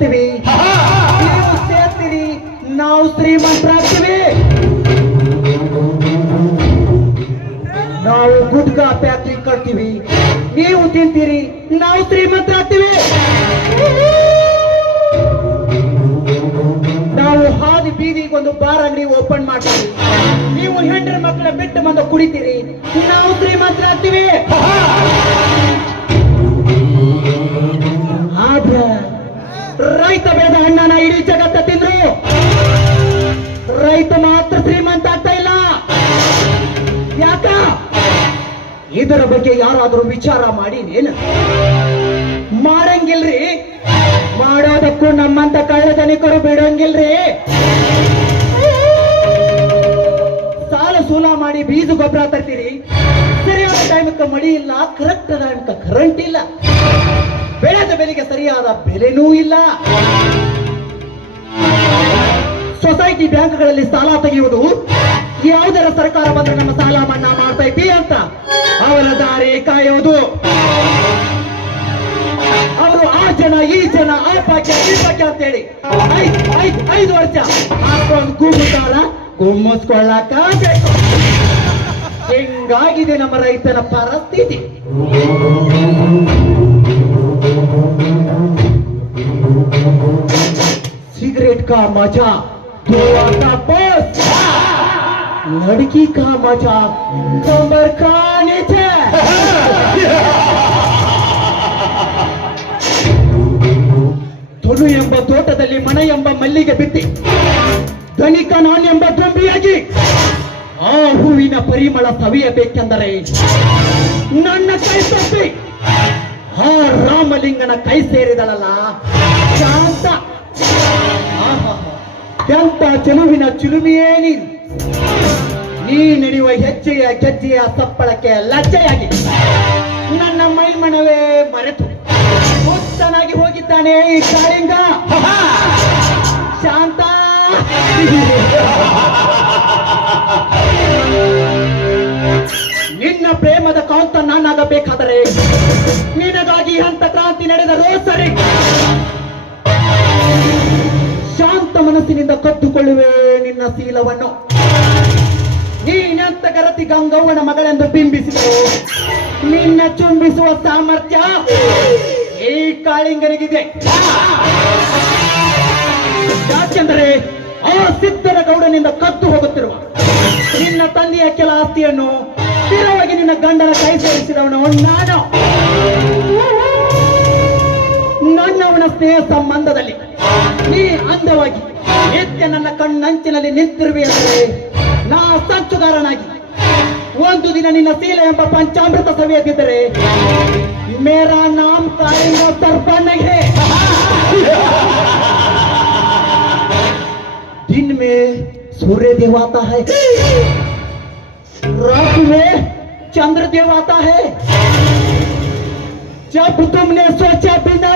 ಆಗ್ತೀವಿ, ನೀವು ಸೇರ್ತೀರಿ, ನಾವು ಶ್ರೀಮಂತರಾಗ್ತೀವಿ. ನಾವು ಗುಟ್ಕಾ ಫ್ಯಾಕ್ಟ್ರಿ ಕಟ್ತೀವಿ, ನೀವು ತಿಂತೀರಿ, ನಾವು ಶ್ರೀಮಂತರಾಗ್ತೀವಿ. ನಾವು ಹಾದಿ ಬೀದಿಗೆ ಒಂದು ಬಾರ್ ಅಂಗಡಿ ಓಪನ್ ಮಾಡ್ತೀವಿ, ನೀವು ಹೆಂಡ್ರ ಮಕ್ಕಳ ಬಿಟ್ಟು ಬಂದು ಕುಡಿತೀರಿ, ನಾವು ಶ್ರೀಮಂತರಾಗ್ತೀವಿ. ಆದ್ರೆ ರೈತ ಬೆಳೆದ ಹಣ್ಣನ ಇಡೀ ಜಗತ್ತ ತಿಂದ್ರು, ರೈತ ಮಾತ್ರ ಶ್ರೀಮಂತ ಆಗ್ತಾ ಇಲ್ಲ. ಯಾಕ? ಇದರ ಬಗ್ಗೆ ಯಾರಾದ್ರೂ ವಿಚಾರ ಮಾಡಿ ಏನು ಮಾಡಂಗಿಲ್ರಿ? ಮಾಡೋದಕ್ಕೂ ನಮ್ಮಂತ ಕಳ್ಳತನಿಕರು ಬಿಡಂಗಿಲ್ರಿ. ಸಾಲ ಸೂಲ ಮಾಡಿ ಬೀಜ ಗೊಬ್ಬರ ತರ್ತೀರಿ, ಸರಿಯಾದ ಟೈಮಕ್ಕೆ ಮಳಿ ಇಲ್ಲ, ಕರೆಕ್ಟ್ ಟೈಮಕ್ಕೆ ಕರೆಂಟ್ ಇಲ್ಲ, ಬೆಳೆದ ಬೆಲೆಗೆ ಸರಿಯಾದ ಬೆಲೆನೂ ಇಲ್ಲ. ಸೊಸೈಟಿ ಬ್ಯಾಂಕ್ಗಳಲ್ಲಿ ಸಾಲ ತೆಗೆಯುವುದು, ಯಾವುದರ ಸರ್ಕಾರ ಬಂದ್ರೆ ನಮ್ಮ ಸಾಲ ಮನ್ನಾ ಮಾಡ್ತೈತಿ ಅಂತ ಅವರ ದಾರಿ ಕಾಯೋದು. ಅವರು ಆ ಜನ ಈ ಜನ ಆ ಪಾಕ್ಯ ಈ ಪಾಕ್ಯ ಅಂತೇಳಿ 5 ವರ್ಷ ಹಾಕೊಂಡು ಕೂಗುತ್ತಾರ, ಗುಮ್ಮಿಸ್ಕೊಳ್ಳಾಕ ಬೇಕು. ಹಿಂಗಾಗಿದೆ ನಮ್ಮ ರೈತನ ಪರಿಸ್ಥಿತಿ. सिगरेट का मजा धुआं का पोस्ट, लड़की का मजा कमर का नीचे. ಧನು ಎಂಬ ತೋಟದಲ್ಲಿ ಮನೆ ಎಂಬ ಮಲ್ಲಿಗೆ ಬಿತ್ತಿ, ಧನಿಕ ನಾನೆಂಬ ದುಂಬಿಯಾಗಿ ಆ ಹೂವಿನ ಪರಿಮಳ ಸವಿಯಬೇಕೆಂದರೆ ನನ್ನ ಕೈ ತಪ್ಪಿ ಆ ರಾಮಲಿಂಗನ ಕೈ ಸೇರಿದಳಲ್ಲ ಶಾಂತ. ಎಂತ ಚೆಲುವಿನ ಚಿಲುಮಿಯೇ ನೀನು. ನೀ ನಡೆಯುವ ಹೆಜ್ಜೆಯ ಗೆಜ್ಜೆಯ ಸಪ್ಪಳಕ್ಕೆ ಲಜ್ಜೆಯಾಗಿ ನನ್ನ ಮೈಮನವೇ ಮರೆತು ಹುತ್ತನಾಗಿ ಹೋಗಿದ್ದಾನೆ ಈ ಕಾಳಿಂಗ. ಶಾಂತ, ನಿನ್ನ ಪ್ರೇಮದ ಕಾಂತ ನಾನಾಗಬೇಕಾದರೆ ನಿನಗಾಗಿ ಹಂತ ಕ್ರಾಂತಿ ನಡೆದರೂ ಸರಿ. ಶಾಂತ ಮನಸ್ಸಿನಿಂದ ಕಟ್ಟುಕೊಳ್ಳುವೆ ನಿನ್ನ ಶೀಲವನ್ನು. ನೀನಂತ ಗರತಿ ಗಂಗವ್ವನ ಮಗಳೆಂದು ಬಿಂಬಿಸಿದರು, ನಿನ್ನ ಚುಂಬಿಸುವ ಸಾಮರ್ಥ್ಯ ಈ ಕಾಳಿಂಗನಿಗಿದೆ. ಯಾಕೆಂದರೆ ಆ ಸಿದ್ಧರ ಗೌಡನಿಂದ ಕದ್ದು ಹೋಗುತ್ತಿರುವ ನಿನ್ನ ತಂದೆಯ ಕೆಲ ಆಸ್ತಿಯನ್ನು ಸ್ಥಿರವಾಗಿ ನಿನ್ನ ಗಂಡನ ಕೈ ಸೇರಿಸಿದವನು ನಾನು. ನನ್ನವನ ಸ್ನೇಹ ಸಂಬಂಧದಲ್ಲಿ ನೀ ಅಂದವಾಗಿ ನಿತ್ಯ ನನ್ನ ಕಣ್ಣಂಚಿನಲ್ಲಿ ನಿಂತಿರುವೆ ಅಂದರೆ ನಾ ಸಂಚುಗಾರನಾಗಿ ಒಂದು ದಿನ ನಿನ್ನ ಶೀಲ ಎಂಬ ಪಂಚಾಮೃತ ಸವಿಯದಿದ್ದರೆ ಮೇರಾ ನಾಮ್ ಕಾಳಿಂಗ ಸರ್ಪ नहीं है. दिन में सूर्य देव आता है, रात में चंद्र देव आता है. जब तुमने सोचा बिना